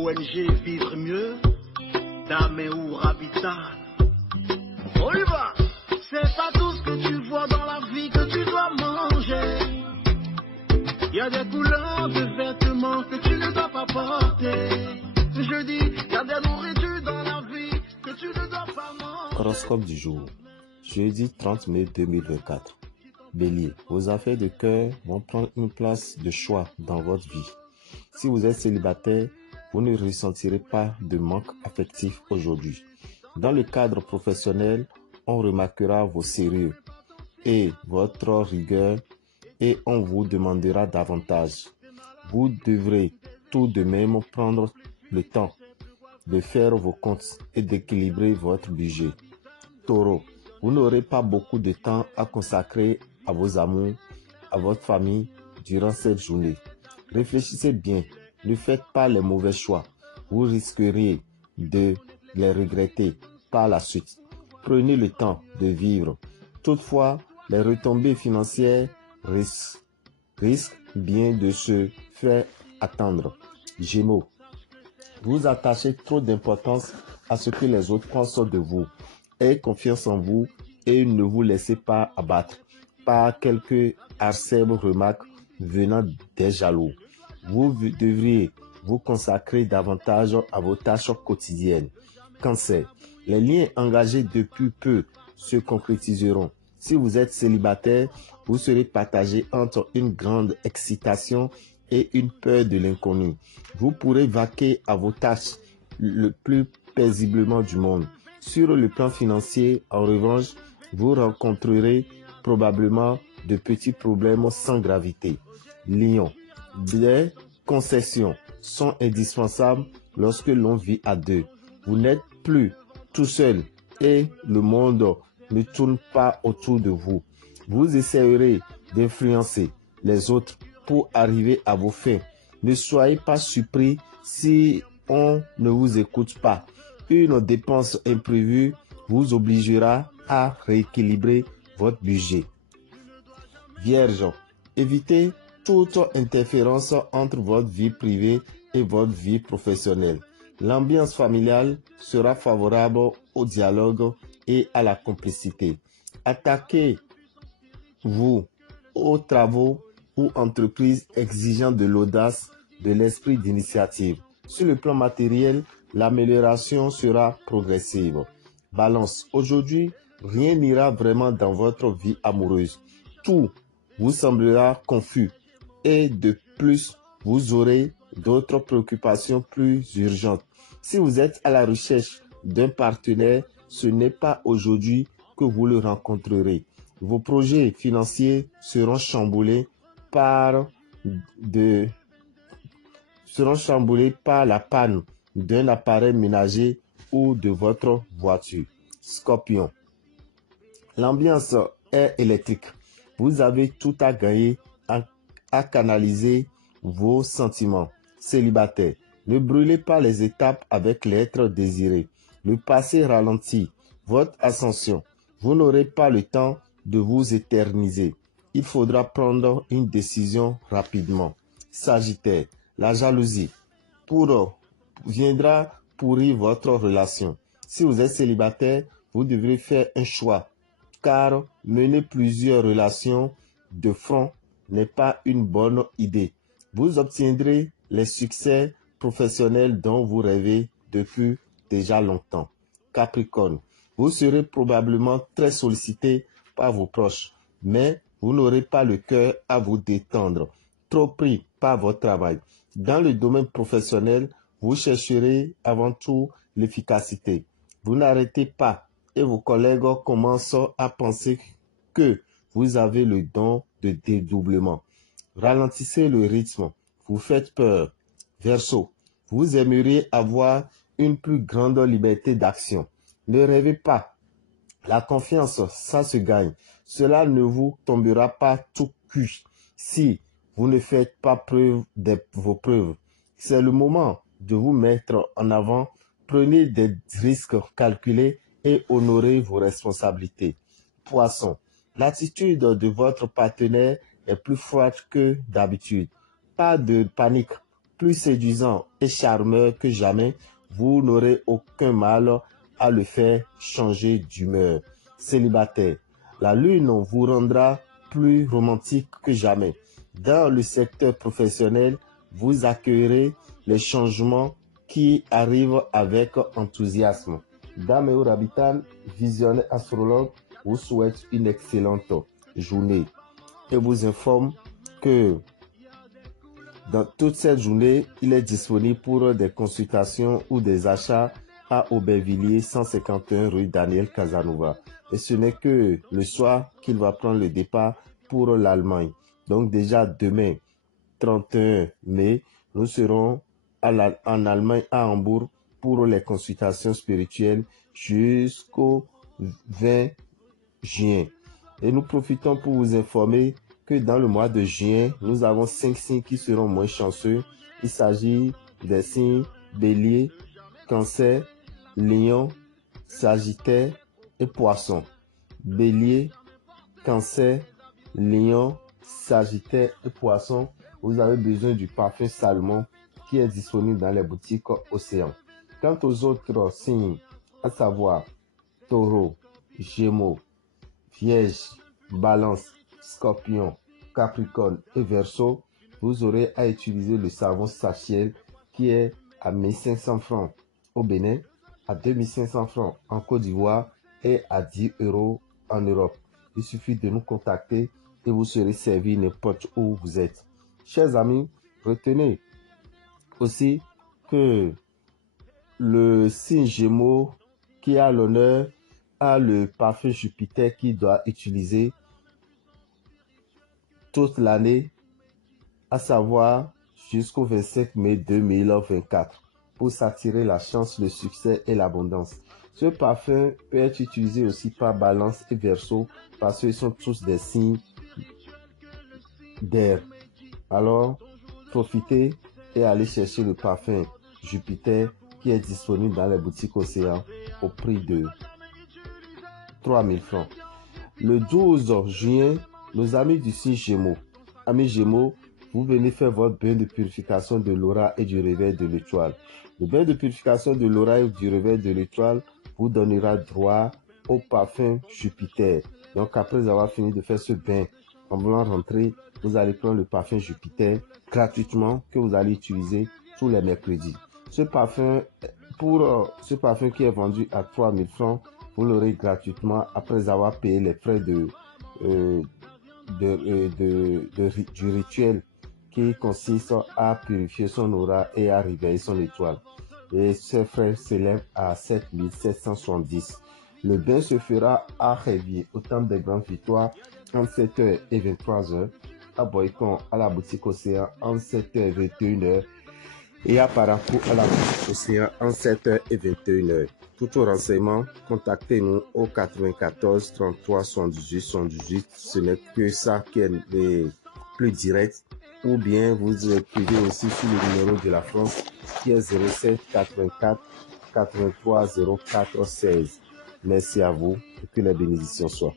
ONG Vivre Mieux, Dame ou Habitat. On y va. C'est pas tout ce que tu vois dans la vie que tu dois manger. Il y a des couleurs de vêtements que tu ne dois pas porter. Je dis, il y a des nourritures dans la vie que tu ne dois pas manger. Horoscope du jour, jeudi 30 mai 2024. Bélier, vos affaires de cœur vont prendre une place de choix dans votre vie. Si vous êtes célibataire, vous ne ressentirez pas de manque affectif aujourd'hui. Dans le cadre professionnel, on remarquera vos sérieux et votre rigueur et on vous demandera davantage. Vous devrez tout de même prendre le temps de faire vos comptes et d'équilibrer votre budget. Taureau, vous n'aurez pas beaucoup de temps à consacrer à vos amours, à votre famille durant cette journée. Réfléchissez bien, ne faites pas les mauvais choix. Vous risqueriez de les regretter par la suite. Prenez le temps de vivre. Toutefois, les retombées financières risquent bien de se faire attendre. Gémeaux, vous attachez trop d'importance à ce que les autres pensent de vous. Ayez confiance en vous et ne vous laissez pas abattre par quelques acerbes remarques venant des jaloux. Vous devriez vous consacrer davantage à vos tâches quotidiennes. Cancer, les liens engagés depuis peu se concrétiseront. Si vous êtes célibataire, vous serez partagé entre une grande excitation et une peur de l'inconnu. Vous pourrez vaquer à vos tâches le plus paisiblement du monde. Sur le plan financier, en revanche, vous rencontrerez probablement de petits problèmes sans gravité. Lion, les concessions sont indispensables lorsque l'on vit à deux. Vous n'êtes plus tout seul et le monde ne tourne pas autour de vous. Vous essayerez d'influencer les autres pour arriver à vos fins. Ne soyez pas surpris si on ne vous écoute pas. Une dépense imprévue vous obligera à rééquilibrer votre budget. Vierge, évitez toute interférence entre votre vie privée et votre vie professionnelle. L'ambiance familiale sera favorable au dialogue et à la complicité. Attaquez-vous aux travaux ou entreprises exigeant de l'audace, de l'esprit d'initiative. Sur le plan matériel, l'amélioration sera progressive. Balance, aujourd'hui, rien n'ira vraiment dans votre vie amoureuse. Tout vous semblera confus et de plus, vous aurez d'autres préoccupations plus urgentes. Si vous êtes à la recherche d'un partenaire, ce n'est pas aujourd'hui que vous le rencontrerez. Vos projets financiers seront chamboulés par la panne d'un appareil ménager ou de votre voiture. Scorpion, l'ambiance est électrique. Vous avez tout à gagner à canaliser vos sentiments. Célibataire, ne brûlez pas les étapes avec l'être désiré. Le passé ralentit votre ascension. Vous n'aurez pas le temps de vous éterniser. Il faudra prendre une décision rapidement. Sagittaire, la jalousie viendra pourrir votre relation. Si vous êtes célibataire, vous devrez faire un choix, car mener plusieurs relations de front n'est pas une bonne idée. Vous obtiendrez les succès professionnels dont vous rêvez depuis déjà longtemps. Capricorne, vous serez probablement très sollicité par vos proches, mais vous n'aurez pas le cœur à vous détendre, trop pris par votre travail. Dans le domaine professionnel, vous chercherez avant tout l'efficacité. Vous n'arrêtez pas et vos collègues commencent à penser que vous avez le don de dédoublement. Ralentissez le rythme, vous faites peur. Verseau, vous aimeriez avoir une plus grande liberté d'action. Ne rêvez pas. La confiance, ça se gagne. Cela ne vous tombera pas tout cuit si vous ne faites pas preuve de vos preuves. C'est le moment de vous mettre en avant. Prenez des risques calculés et honorez vos responsabilités. Poisson, l'attitude de votre partenaire est plus froide que d'habitude. Pas de panique plus séduisant et charmeur que jamais, vous n'aurez aucun mal à le faire changer d'humeur. Célibataire, la lune vous rendra plus romantique que jamais. Dans le secteur professionnel, vous accueillerez les changements qui arrivent avec enthousiasme. Dame et Orabitan, visionnaire astrologue, vous souhaite une excellente journée et vous informe que dans toute cette journée, il est disponible pour des consultations ou des achats à Aubervilliers 151 rue Daniel Casanova. Et ce n'est que le soir qu'il va prendre le départ pour l'Allemagne. Donc déjà demain, 31 mai, nous serons en Allemagne, à Hambourg, pour les consultations spirituelles jusqu'au 20 juin. Et nous profitons pour vous informer que dans le mois de juin, nous avons 5 signes qui seront moins chanceux. Il s'agit des signes Bélier, Cancer, Lion, Sagittaire et Poisson. Bélier, Cancer, Lion, Sagittaire et Poisson. Vous avez besoin du parfum Salomon qui est disponible dans les boutiques Océan. Quant aux autres signes, à savoir Taureau, Gémeaux, Vierge, Balance, Scorpion, Capricorne et Verseau, vous aurez à utiliser le savon Sachiel qui est à 1500 francs au Bénin, à 2500 francs en Côte d'Ivoire et à 10 € en Europe. Il suffit de nous contacter et vous serez servi n'importe où vous êtes. Chers amis, retenez aussi que le signe Gémeaux qui a l'honneur a le parfum Jupiter qu'il doit utiliser toute l'année, à savoir jusqu'au 25 mai 2024, pour s'attirer la chance, le succès et l'abondance. Ce parfum peut être utilisé aussi par Balance et Verseau parce qu'ils sont tous des signes d'air. Alors, profitez et allez chercher le parfum Jupiter qui est disponible dans les boutiques Océan au prix de 3000 francs. Le 12 juin, nos amis du signe Gémeaux. Amis Gémeaux, vous venez faire votre bain de purification de l'aura et du réveil de l'étoile. Le bain de purification de l'aura et du réveil de l'étoile vous donnera droit au parfum Jupiter. Donc après avoir fini de faire ce bain, en voulant rentrer, vous allez prendre le parfum Jupiter gratuitement que vous allez utiliser tous les mercredis. Ce parfum, ce parfum qui est vendu à 3000 francs, vous l'aurez gratuitement après avoir payé les frais du rituel qui consiste à purifier son aura et à réveiller son étoile. Et ce frais s'élève à 7770. Le bain se fera à Révier, au temple des Grandes Victoires, entre 7h et 23h, à Boycon, à la boutique Océan, entre 7h et 21h, et à Parakou, à la boutique Océan, entre 7h et 21h. Tout au renseignement, contactez-nous au 94 33 78 78. Ce n'est que ça qui est le plus direct. Ou bien vous écrivez aussi sur le numéro de la France qui est 07 84 83 04 16. Merci à vous et que les bénédictions soient.